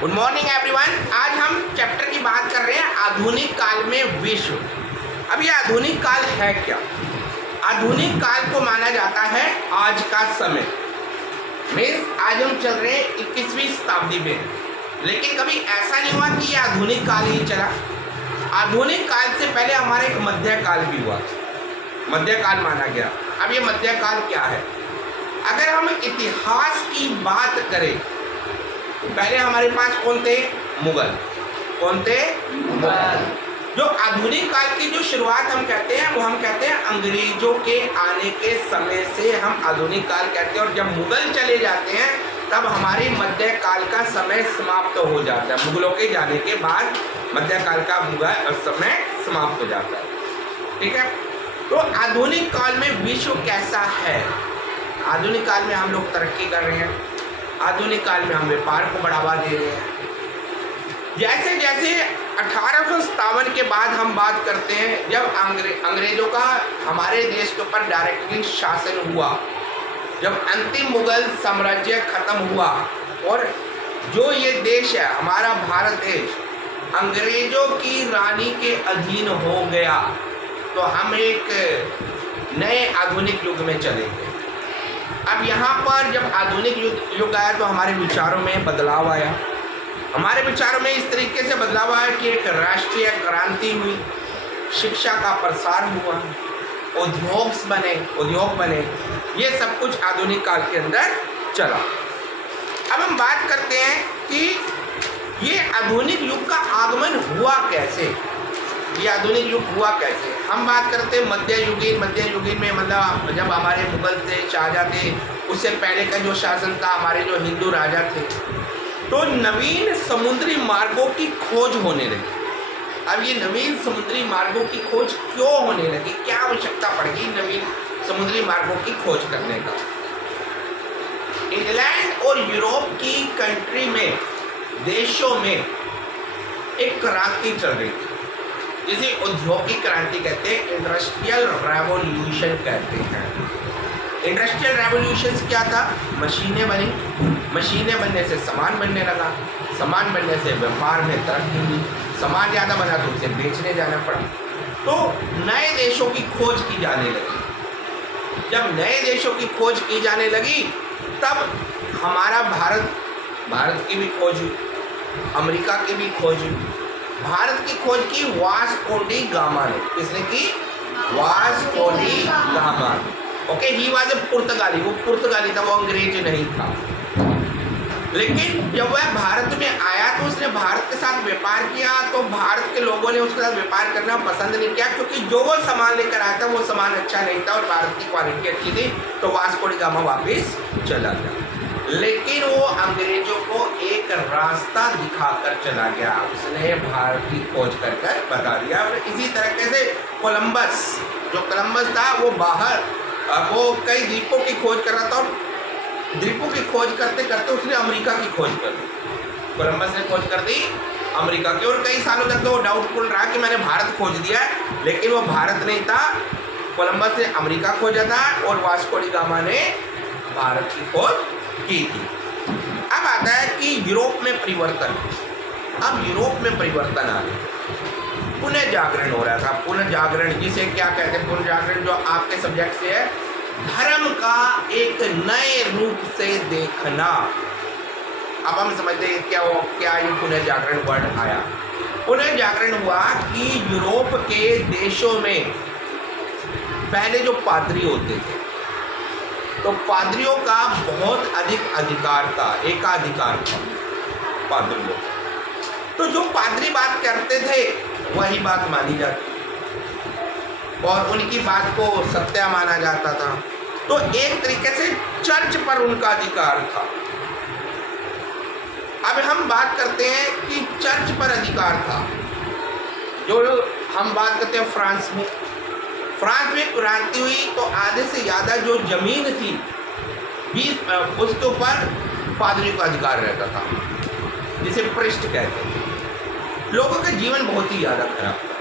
Good morning everyone. आज हम chapter की बात कर रहे हैं आधुनिक काल में विश्व। अब ये आधुनिक काल है क्या? आधुनिक काल को माना जाता है आज का समय। मीन्स आज हम चल रहे हैं 21वीं शताब्दी में, लेकिन कभी ऐसा नहीं हुआ कि ये आधुनिक काल ही चला। आधुनिक काल से पहले हमारा एक मध्यकाल भी हुआ, मध्यकाल माना गया। अब ये मध्यकाल क्या है? अगर हम इतिहास की बात करें, पहले हमारे पास कौन थे? मुगल। कौन थे? मुगल। जो आधुनिक काल की जो शुरुआत हम कहते हैं वो हम कहते हैं अंग्रेजों के आने के समय से हम आधुनिक काल कहते हैं। और जब मुगल चले जाते हैं तब हमारी मध्यकाल का समय समाप्त हो जाता है। मुगलों के जाने के बाद मध्यकाल का मुगल समय समाप्त हो जाता है। ठीक है, तो आधुनिक काल में विश्व कैसा है? आधुनिक काल में हम लोग तरक्की कर रहे हैं। आधुनिक काल में हम व्यापार को बढ़ावा दे रहे हैं। जैसे जैसे 1857 के बाद हम बात करते हैं, जब अंग्रेजों का हमारे देश के ऊपर डायरेक्टली शासन हुआ, जब अंतिम मुगल साम्राज्य खत्म हुआ और जो ये देश है हमारा भारत देश अंग्रेजों की रानी के अधीन हो गया, तो हम एक नए आधुनिक युग में चलेंगे। अब यहाँ पर जब आधुनिक युग आया तो हमारे विचारों में बदलाव आया। हमारे विचारों में इस तरीके से बदलाव आया कि एक राष्ट्रीय क्रांति हुई, शिक्षा का प्रसार हुआ, उद्योग बने, ये सब कुछ आधुनिक काल के अंदर चला। अब हम बात करते हैं कि ये आधुनिक युग का आगमन हुआ कैसे, ये आधुनिक युग हुआ कैसे। हम बात करते हैं मध्ययुगीन में, मतलब जब हमारे मुगल थे, शाहजहाँ थे, उससे पहले का जो शासन था, हमारे जो हिंदू राजा थे, तो नवीन समुद्री मार्गों की खोज होने लगी। अब ये नवीन समुद्री मार्गों की खोज क्यों होने लगी? क्या आवश्यकता पड़ेगी नवीन समुद्री मार्गों की खोज करने का? इंग्लैंड और यूरोप की कंट्री में, देशों में एक क्रांति चल रही थी, जिसे औद्योगिक क्रांति कहते हैं, इंडस्ट्रियल रेवोल्यूशन कहते हैं। इंडस्ट्रियल रेवोल्यूशन क्या था? मशीनें बनी, मशीनें बनने से सामान बनने लगा, सामान बनने से व्यापार में तरक्की हुई, सामान ज़्यादा बना तो उसे बेचने जाना पड़ा, तो नए देशों की खोज की जाने लगी। जब नए देशों की खोज की जाने लगी तब हमारा भारत की भी खोज हुई, अमेरिका की भी खोज हुई। भारत की खोज की वास्को डी गामा ने। किसने की? Vasco D gamma. Okay, he was a पुर्तगाली, वो पुर्तगाली था, वो अंग्रेज नहीं था। लेकिन जब वह भारत में आया तो उसने भारत के साथ व्यापार किया, तो भारत के लोगों ने उसके साथ व्यापार करना पसंद नहीं किया, क्योंकि जो वो सामान लेकर आया था वो सामान अच्छा नहीं था और भारत की क्वालिटी अच्छी थी, तो वास्को डी गामा वापिस चला गया। लेकिन वो अंग्रेजों को एक रास्ता दिखाकर चला गया, उसने भारत की खोज कर बता दिया। और इसी तरीके से कोलंबस था, वो कई द्वीपों की खोज कर रहा था, और द्वीपों की खोज करते करते उसने अमेरिका की खोज कर दी। कोलंबस ने खोज कर दी अमेरिका की, और कई सालों तक तो वो डाउटफुल रहा कि मैंने भारत खोज दिया है, लेकिन वो भारत नहीं था, कोलंबस ने अमेरिका खोजा था और वास्को डी गामा ने भारत की खोज की थी। अब आता है कि यूरोप में परिवर्तन। अब यूरोप में परिवर्तन आ गया, पुनः जागरण हो रहा था। पुनः जागरण जिसे क्या कहते हैं? पुनः जागरण जो आपके सब्जेक्ट से है, धर्म का एक नए रूप से देखना। अब हम समझते हैं क्या ये पुनः जागरण वर्ड आया। पुनः जागरण हुआ कि यूरोप के देशों में पहले जो पादरी होते थे, तो पादरियों का बहुत अधिक अधिकार था, एकाधिकार था पादरियों। तो जो पादरी बात करते थे वही बात मानी जाती और उनकी बात को सत्य माना जाता था। तो एक तरीके से चर्च पर उनका अधिकार था। अब हम बात करते हैं कि चर्च पर अधिकार था, जो हम बात करते हैं फ्रांस में क्रांति हुई, तो आधे से ज़्यादा जो जमीन थी उसके ऊपर पादरियों का अधिकार रहता था, जिसे प्रिस्ट कहते थे। लोगों का जीवन बहुत ही ज़्यादा खराब था।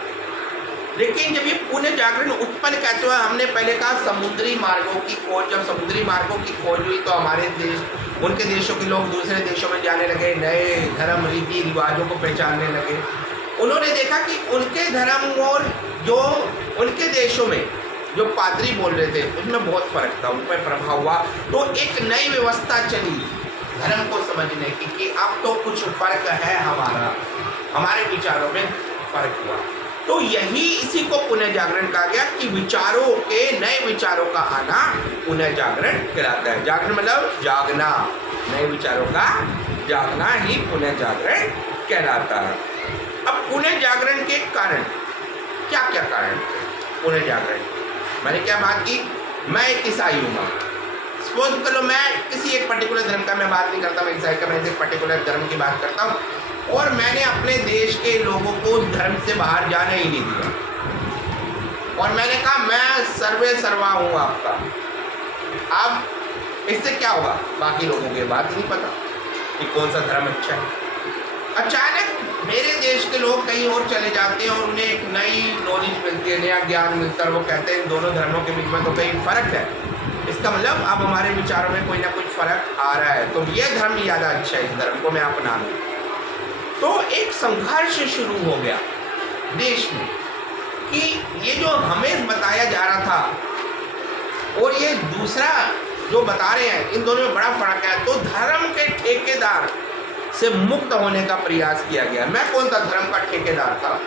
लेकिन जब ये पुनः जागरण उत्पन्न कैसे हुआ? हमने पहले कहा समुद्री मार्गों की खोज। जब समुद्री मार्गों की खोज हुई तो हमारे देश उनके देशों के लोग दूसरे देशों में जाने लगे, नए धर्म रीति रिवाजों को पहचानने लगे। उन्होंने देखा कि उनके धर्म और जो उनके देशों में जो पादरी बोल रहे थे उसमें बहुत फर्क था, उन पर प्रभाव हुआ। तो एक नई व्यवस्था चली धर्म को समझने की कि अब तो कुछ फर्क है, हमारे विचारों में फर्क हुआ। तो यही इसी को पुनः जागरण कहा गया कि विचारों के नए विचारों का आना पुनः जागरण कहलाता है। जागरण मतलब जागना, नए विचारों का जागना ही पुनः जागरण कहलाता है। अब पुनः जागरण के कारण क्या क्या कारण पुनः जागरण? मैंने क्या बात की, मैं एक ईसाई हूँ, सपोज करो मैं किसी एक पर्टिकुलर धर्म का मैं बात नहीं करता, मैं ईसाई का, मैं एक पर्टिकुलर धर्म की बात करता हूँ और मैंने अपने देश के लोगों को उस धर्म से बाहर जाने ही नहीं दिया और मैंने कहा मैं सर्वे सर्वा हूँ आपका। अब इससे क्या होगा, बाकी लोगों की बात नहीं पता कि कौन सा धर्म अच्छा है। अचानक मेरे देश के लोग कहीं और चले जाते हैं और उन्हें एक नई नॉलेज मिलती है, नया ज्ञान मिलता है, वो कहते हैं इन दोनों धर्मों के बीच में तो कहीं फर्क है। इसका मतलब अब हमारे विचारों में कोई ना कोई फर्क आ रहा है, तो ये धर्म ज़्यादा अच्छा है, इस धर्म को मैं अपना लूँ। तो एक संघर्ष शुरू हो गया देश में कि ये जो हमें बताया जा रहा था और ये दूसरा जो बता रहे हैं, इन दोनों में बड़ा फर्क है। तो धर्म के ठेकेदार से मुक्त होने का प्रयास किया गया। मैं कौन सा धर्म का ठेकेदार था?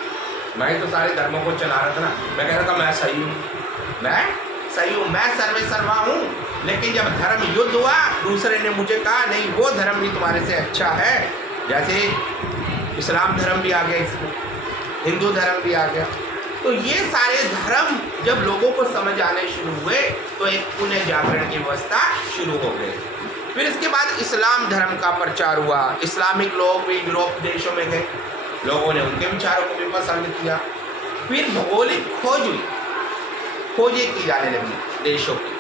मैं तो सारे धर्मों को चला रहा था ना। मैं कह रहा था मैं सही हूँ, मैं सही हूँ, मैं सर्वे सर्वा हूँ। लेकिन जब धर्म युद्ध हुआ, दूसरे ने मुझे कहा नहीं वो धर्म भी तुम्हारे से अच्छा है। जैसे इस्लाम धर्म भी आ गया, इसमें हिंदू धर्म भी आ गया। तो ये सारे धर्म जब लोगों को समझ आने शुरू हुए तो एक पुनः जागरण की व्यवस्था शुरू हो गई। फिर इसके बाद इस्लाम धर्म का प्रचार हुआ। इस्लामिक लोग भी यूरोप देशों में गए, लोगों ने उनके विचारों को भी पसंद किया। फिर भौगोलिक खोज हुई, खोजें की जाने लगी देशों की,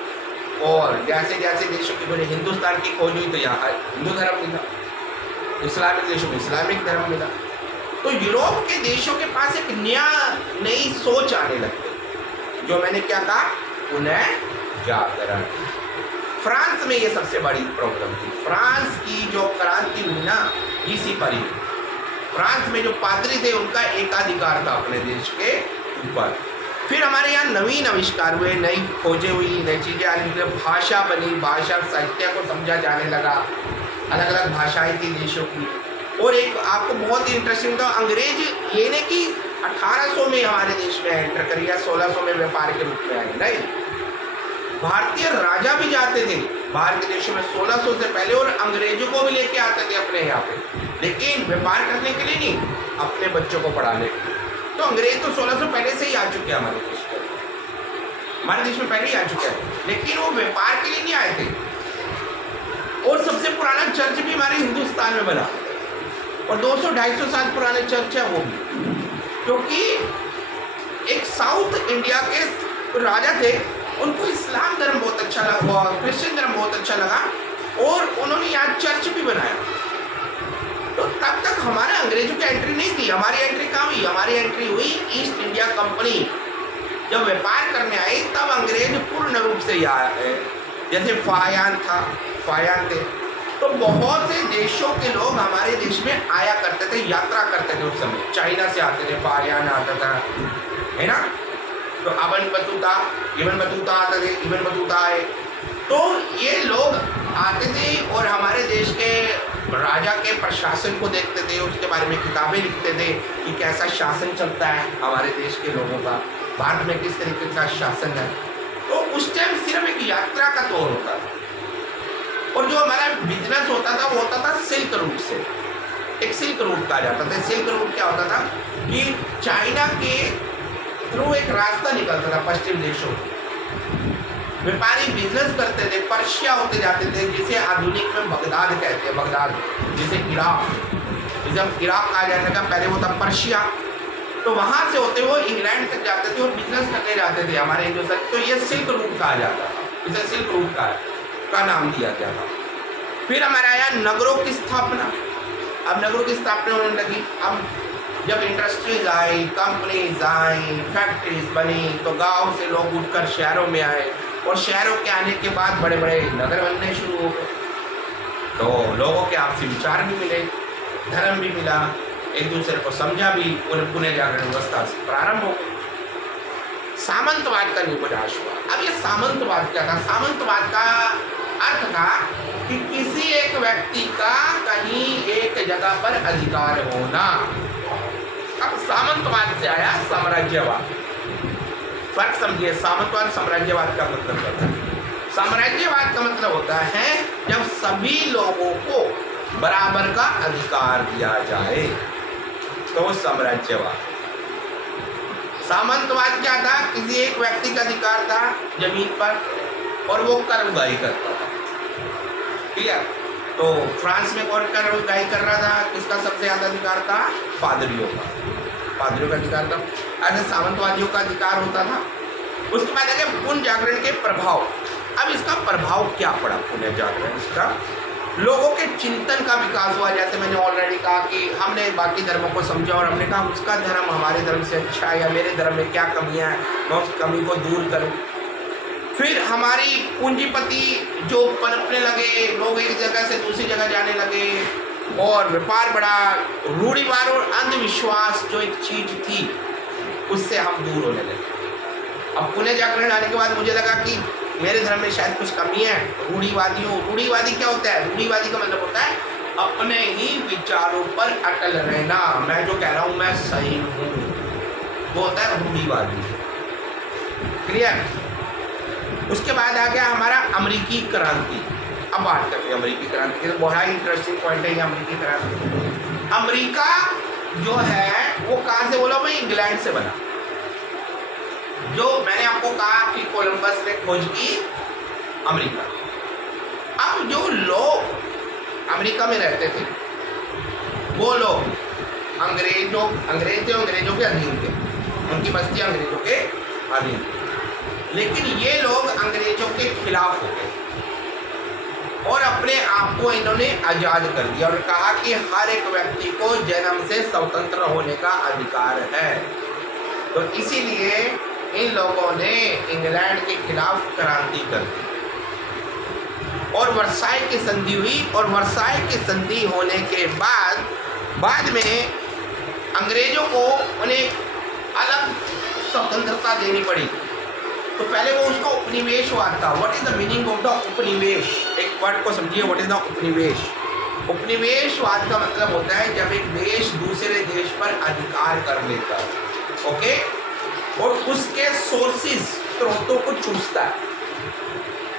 और जैसे जैसे देशों की बोले हिंदुस्तान की खोज हुई तो यहाँ हिंदू धर्म मिला, इस्लामिक देशों में इस्लामिक धर्म मिला। तो यूरोप के देशों के पास एक नई सोच आने लगती, जो मैंने क्या कहा, पुनः जागरण। फ्रांस में ये सबसे बड़ी प्रॉब्लम थी। फ्रांस की जो क्रांति हुई ना, इसी पर ही फ्रांस में जो पादरी थे उनका एकाधिकार था अपने देश के ऊपर। फिर हमारे यहाँ नवीन आविष्कार हुए, नई खोजें हुई, नई चीज़ें आने लगी, भाषा बनी, भाषा साहित्य को समझा जाने लगा, अलग अलग भाषाएं थी देशों की। और एक आपको बहुत ही इंटरेस्टिंग था, अंग्रेज ये नहीं कि 1800 में हमारे देश में एंटर कर या 1600 में व्यापार के रूप में आए, नहीं, भारतीय राजा भी जाते थे बाहर के देशों में 1600 से पहले और अंग्रेजों को भी लेके आते थे अपने यहाँ पे, लेकिन व्यापार करने के लिए नहीं, अपने बच्चों को पढ़ाने के लिए। तो अंग्रेज तो 1600 पहले से ही आ चुके हैं हमारे देश में, हमारे देश में पहले ही आ चुके हैं, लेकिन वो व्यापार के लिए नहीं आए थे। और सबसे पुराना चर्च भी हमारे हिंदुस्तान में बना और 200-250 साल पुराने चर्च है वो भी, क्योंकि एक साउथ इंडिया के राजा थे, उनको इस्लाम धर्म बहुत अच्छा लगा, क्रिश्चियन धर्म बहुत अच्छा लगा और उन्होंने यहाँ चर्च भी बनाया। तो तब तक हमारे अंग्रेजों की एंट्री नहीं थी। हमारी एंट्री कहाँ हुई? हमारी एंट्री हुई ईस्ट इंडिया कंपनी जब व्यापार करने आई, तब अंग्रेज पूर्ण रूप से यहाँ आए। जैसे फायान था, फायान थे, तो बहुत से देशों के लोग हमारे देश में आया करते थे, यात्रा करते थे। उस समय चाइना से आते थे, फायान आता था, है ना। तो इबन बतूता आते थे, इबन बतूता आए, तो ये लोग आते थे और हमारे देश के राजा के प्रशासन को देखते थे, उसके बारे में किताबें लिखते थे कि कैसा शासन चलता है हमारे देश के लोगों का, भारत में किस तरीके का शासन है। तो उस टाइम सिर्फ एक यात्रा का दौर होता था और जो हमारा बिजनेस होता था वो होता था सिल्क रूट से। एक सिल्क रूट कहा जाता था। सिल्क रूट क्या होता था कि चाइना के थ्रू एक रास्ता निकलता था पश्चिम देशों, व्यापारी बिजनेस करते थे, पर्शिया होते जाते थे, जिसे आधुनिक में बगदाद कहते हैं, बगदाद जिसे इराक, जिसे हम इराक कहा जाने का, पहले वो था पर्शिया। तो वहाँ से होते हुए इंग्लैंड तक जाते थे और बिजनेस करने जाते थे हमारे हिंदुस्तान। तो ये सिल्क रूट कहा जाता था, इसे सिल्क रूट का नाम दिया गया था। फिर हमारे यहाँ नगरों की स्थापना, अब नगरों की स्थापना होने लगी। अब जब इंडस्ट्रीज आई, कंपनीज आई, फैक्ट्रीज बनी, तो गांव से लोग उठकर शहरों में आए और शहरों के आने के बाद बड़े बड़े नगर बनने शुरू हो गए। तो लोगों के आपसी विचार भी मिले, धर्म भी मिला, एक दूसरे को समझा भी, पुनः जागरण व्यवस्था प्रारंभ हो गई। सामंतवाद का निपटाश हुआ। अब ये सामंतवाद क्या था? सामंतवाद का अर्थ था कि किसी एक व्यक्ति का कहीं एक जगह पर अधिकार होना। अब सामंतवाद से आया साम्राज्यवाद। फर्क समझिए, सामंतवाद साम्राज्यवाद का मतलब होता है। साम्राज्यवाद का मतलब होता है जब सभी लोगों को बराबर का अधिकार दिया जाए, तो साम्राज्यवाद। सामंतवाद क्या था? किसी एक व्यक्ति का अधिकार था जमीन पर और वो कर उगाही करता था। ठीक है, तो फ्रांस में कौन कर उगाही कर रहा था? किसका सबसे ज्यादा अधिकार था? पादरियों का। पादरियों का अधिकार था। ऐसे सामंतवादियों का अधिकार होता था। उसके बाद आगे पुनः जागरण के प्रभाव। अब इसका प्रभाव क्या पड़ा? पुनः जागरण का लोगों के चिंतन का विकास हुआ। जैसे मैंने ऑलरेडी कहा कि हमने बाकी धर्मों को समझा और हमने कहा उसका धर्म हमारे धर्म से अच्छा है या मेरे धर्म में क्या कमियां हैं, मैं उस कमी को दूर करूं। फिर हमारी पूंजीपति जो पनपने लगे, लोग एक जगह से दूसरी जगह जाने लगे और व्यापार बढ़ा। रूढ़िवाद और अंधविश्वास जो एक चीज थी उससे हम दूर होने लगे। अब पुनः जागरण आने के बाद मुझे लगा कि मेरे धर्म में शायद कुछ कमी है। रूढ़िवादी क्या होता है? रूढ़िवादी का मतलब होता है अपने ही विचारों पर अटल रहना। मैं जो कह रहा हूं मैं सही हूं, वो होता है रूढ़िवादी। क्लियर? उसके बाद आ गया हमारा अमेरिकी क्रांति। अब बात करते हैं अमेरिकी क्रांति की। तो बहुत ही इंटरेस्टिंग पॉइंट है ये अमेरिकी क्रांति। अमेरिका जो है वो कहाँ से बोला? भाई इंग्लैंड से बना। जो मैंने आपको कहा कि कोलंबस ने खोज की अमेरिका। अब जो लोग अमेरिका में रहते थे वो लोग अंग्रेज थे, अंग्रेजों के अधीन थे। उनकी बस्ती अंग्रेजों के अधीन थी। लेकिन ये लोग अंग्रेजों के खिलाफ हो गए और अपने आप को इन्होंने आजाद कर दिया और कहा कि हर एक व्यक्ति को जन्म से स्वतंत्र होने का अधिकार है। तो इसीलिए इन लोगों ने इंग्लैंड के खिलाफ क्रांति कर दी और वर्साई की संधि हुई। और वर्साई की संधि होने के बाद में अंग्रेजों को उन्हें अलग स्वतंत्रता देनी पड़ी। तो पहले वो उसका उपनिवेशवाद था। What is the meaning of the उपनिवेश? एक वर्ड को समझिए, व्हाट इज द उपनिवेश? उपनिवेशवाद का मतलब होता है जब एक देश दूसरे देश पर अधिकार कर लेता है, ओके, और उसके सोर्सेज, स्रोतों को चूसता है।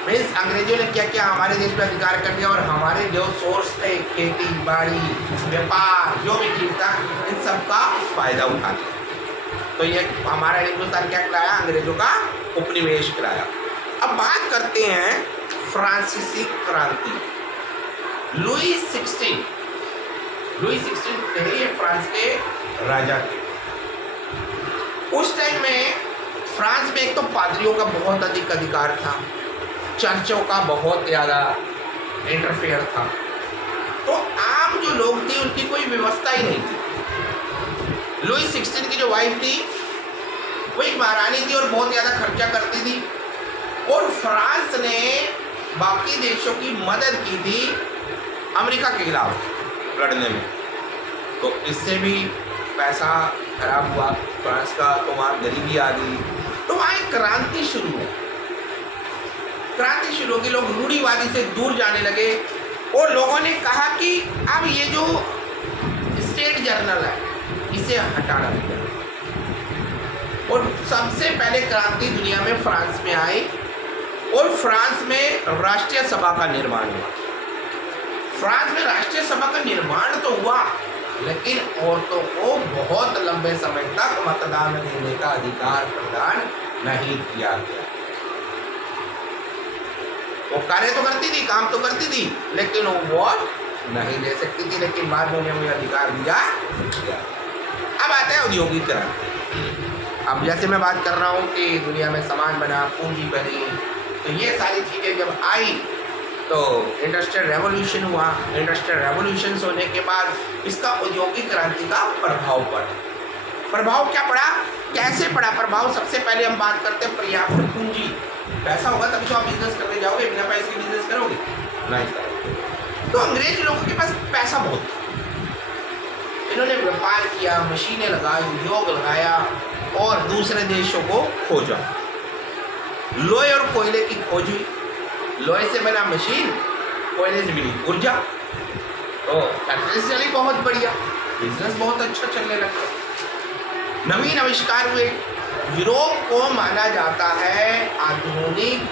मीन्स अंग्रेजों ने क्या किया? हमारे देश पर अधिकार कर दिया और हमारे जो सोर्स थे, खेती बाड़ी, व्यापार, जो भी चीज था, इन सब का फायदा उठा लिया। तो ये हमारा हिंदुस्तान क्या कराया? अंग्रेजों का उपनिवेश कराया। अब बात करते हैं फ्रांसीसी क्रांति। लुई 16 थे ये फ्रांस के राजा थे। उस टाइम में फ्रांस में एक तो पादरियों का बहुत अधिक अधिकार था, चर्चों का बहुत ज़्यादा इंटरफेयर था। तो आम जो लोग थे उनकी कोई व्यवस्था ही नहीं थी। लुई 16 की जो वाइफ थी वो एक महारानी थी और बहुत ज़्यादा खर्चा करती थी और फ्रांस ने बाकी देशों की मदद की थी अमेरिका के खिलाफ लड़ने में। तो इससे भी पैसा खराब हुआ फ्रांस का, तो वहाँ गरीबी आ गई। तो वहाँ एक क्रांति शुरू हुई। क्रांति शुरू होगी, लोग रूढ़िवादी से दूर जाने लगे और लोगों ने कहा कि अब ये जो स्टेट जर्नल है इसे हटाना चाहिए। और सबसे पहले क्रांति दुनिया में फ्रांस में आई और फ्रांस में राष्ट्रीय सभा का निर्माण हुआ। फ्रांस में राष्ट्रीय सभा का निर्माण तो हुआ, लेकिन औरतों को बहुत लंबे समय तक मतदान देने का अधिकार प्रदान नहीं किया गया। वो कार्य तो करती थी, काम तो करती थी, लेकिन वो वोट नहीं दे सकती थी। लेकिन बाद में उन्हें अधिकार दिया गया। अब आता है औद्योगिक क्रांति। अब जैसे मैं बात कर रहा हूँ कि दुनिया में सामान बना, पूंजी बनी, तो ये सारी चीज़ें जब आई तो इंडस्ट्रियल रेवोल्यूशन हुआ। इंडस्ट्रियल रेवोल्यूशन होने के बाद इसका औद्योगिक क्रांति का प्रभाव पड़ा। प्रभाव क्या पड़ा, कैसे पड़ा प्रभाव? सबसे पहले हम बात करते हैं पर्याप्त पूंजी। पैसा होगा तभी तो आप बिजनेस करने जाओगे, बिना पैसे के बिजनेस करोगे नहीं करोगे। तो अंग्रेज लोगों के पास पैसा बहुत था, इन्होंने व्यापार किया, मशीनें लगाई, उद्योग लगाया और दूसरे देशों को खोजा। लोहे और कोयले की खोज हुई, लोहे से बना मशीन, कोयले से बनी ऊर्जा, तो फैक्ट्री चली बहुत बढ़िया, बिजनेस बहुत अच्छा चलने लगा। नवीन आविष्कार हुए। यूरोप को माना जाता है आधुनिक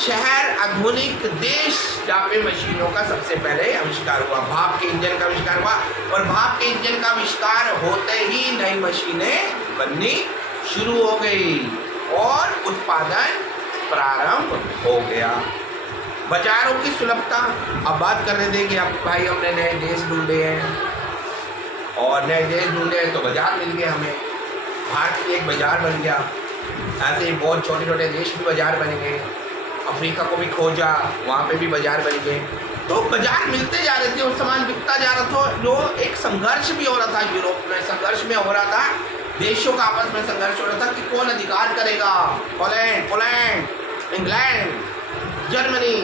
शहर, आधुनिक देश, जहाँ पे मशीनों का सबसे पहले आविष्कार हुआ, भाप के इंजन का आविष्कार हुआ। और भाप के इंजन का आविष्कार होते ही नई मशीनें बननी शुरू हो गई और उत्पादन प्रारंभ हो गया। बाजारों की सुलभता, अब बात कर रहे थे कि अब भाई हमने नए देश ढूंढे हैं और नए देश ढूंढे हैं तो बाजार मिल गए हमें, भारत भी एक बाजार बन गया। ऐसे ही बहुत छोटे छोटे देश भी बाजार बन गए, अफ्रीका को भी खोजा, वहाँ पे भी बाजार बन गए, तो बाजार मिलते जा रहे थे और सामान बिकता जा रहा था। जो एक संघर्ष भी हो रहा था यूरोप में, संघर्ष में हो रहा था, देशों का आपस में संघर्ष हो रहा था कि कौन अधिकार करेगा। पोलैंड, इंग्लैंड, जर्मनी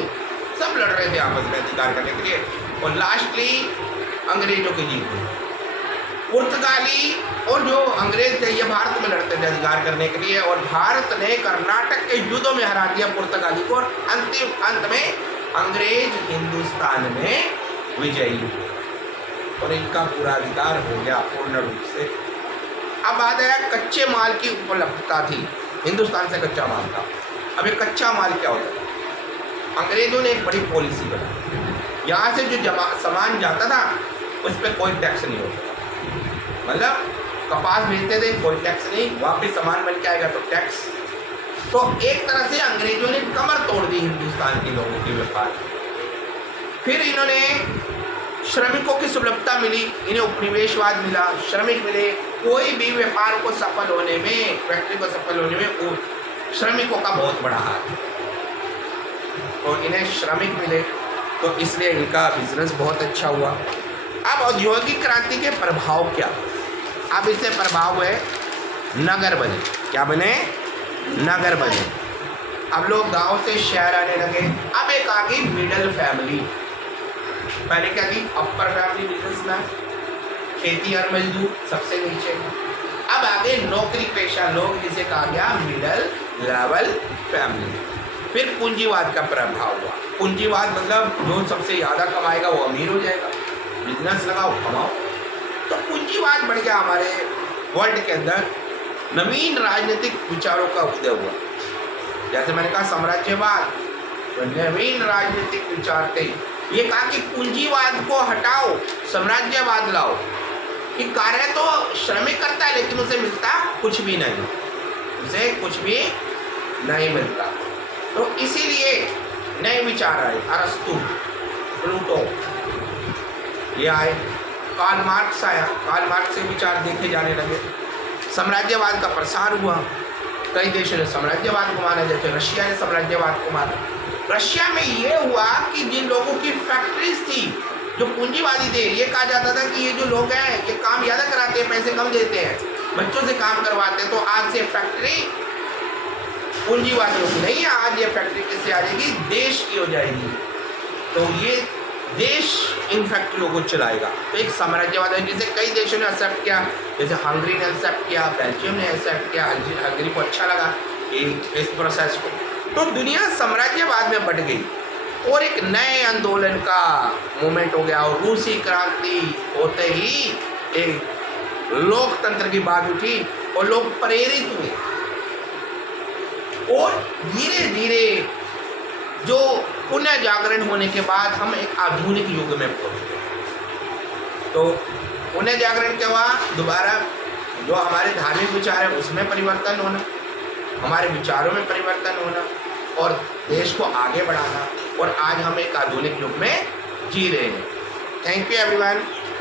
सब लड़ रहे थे आपस में अधिकार करने के लिए और लास्टली अंग्रेजों की जीत हुई। पुर्तगाली और जो अंग्रेज थे ये भारत में लड़ते थे अधिकार करने के लिए और भारत ने कर्नाटक के युद्धों में हरा दिया पुर्तगाली को और अंत में अंग्रेज हिंदुस्तान में विजयी हुए और इनका पूरा अधिकार हो गया पूर्ण रूप से। अब बात है कच्चे माल की उपलब्धता थी, हिंदुस्तान से कच्चा माल था। अब ये कच्चा माल क्या होता है? अंग्रेजों ने एक बड़ी पॉलिसी बनाई, यहाँ से जो सामान जाता था उस पर कोई टैक्स नहीं होता, मतलब कपास बेचते थे कोई टैक्स नहीं, वापस सामान बन के आएगा तो टैक्स। तो एक तरह से अंग्रेजों ने कमर तोड़ दी हिंदुस्तान के लोगों के व्यापार। फिर इन्होंने श्रमिकों की सुलभता मिली, इन्हें उपनिवेशवाद मिला, श्रमिक मिले, कोई भी व्यापार को सफल होने में, फैक्ट्री को सफल होने में श्रमिकों का बहुत बड़ा हाथ है और इन्हें श्रमिक मिले तो इसलिए इनका बिजनेस बहुत अच्छा हुआ। अब औद्योगिक क्रांति के प्रभाव क्या? अब इससे प्रभाव हुए नगर बने। क्या बने? नगर बने। अब लोग गांव से शहर आने लगे। अब एक आ गई मिडिल फैमिली। पहले क्या थी? अपर फैमिली, बिजनेसमैन, खेती और मजदूर सबसे नीचे। अब आगे नौकरी पेशा लोग, जिसे कहा गया मिडिल लेवल फैमिली। फिर पूंजीवाद का प्रभाव हुआ। पूंजीवाद मतलब जो सबसे ज़्यादा कमाएगा वो अमीर हो जाएगा, बिजनेस लगाओ कमाओ। तो पूंजीवाद बढ़ गया हमारे वर्ल्ड के अंदर। नवीन राजनीतिक विचारों का उदय हुआ, जैसे मैंने कहा साम्राज्यवाद, तो नवीन राजनीतिक विचार थे। ये कहा कि पूंजीवाद को हटाओ, साम्राज्यवाद लाओ, कि कार्य तो श्रमिक करता है लेकिन उसे मिलता कुछ भी नहीं, उसे कुछ भी नहीं मिलता। तो इसीलिए नए विचार आए, अरस्तु, प्लूटो, ये आए, कार्ल मार्क्स आया, कार्ल मार्क्स से विचार देखे जाने लगे। साम्राज्यवाद का प्रसार हुआ, कई देशों ने साम्राज्यवाद को माना, जैसे रशिया ने साम्राज्यवाद को माना। रशिया में ये हुआ कि जिन लोगों की फैक्ट्रीज थी, जो पूंजीवादी थे, ये कहा जाता था कि ये जो लोग हैं ये काम ज़्यादा कराते हैं, पैसे कम देते हैं, बच्चों से काम करवाते हैं, तो आज से फैक्ट्री पूंजीवादियों की नहीं है, आज ये फैक्ट्री किससे आ जाएगी? देश की हो जाएगी। तो ये देश इन फैक्ट्रियों को चलाएगा। तो एक साम्राज्यवाद है जिसे कई देशों ने एक्सेप्ट किया, जैसे हंगरी ने एक्सेप्ट किया, बेल्जियम ने एक्सेप्ट किया, हंगरी को अच्छा लगा इस प्रोसेस को। तो दुनिया साम्राज्यवाद में बढ़ गई और एक नए आंदोलन का मूवमेंट हो गया और रूसी क्रांति होते ही एक लोकतंत्र की बात उठी और लोग प्रेरित हुए और धीरे धीरे जो पुनः जागरण होने के बाद हम एक आधुनिक युग में पहुंच गए। तो पुनः जागरण क्या हुआ? दोबारा जो हमारे धार्मिक विचार है उसमें परिवर्तन होना, हमारे विचारों में परिवर्तन होना और देश को आगे बढ़ाना, और आज हम एक आधुनिक युग में जी रहे हैं। Thank you everyone.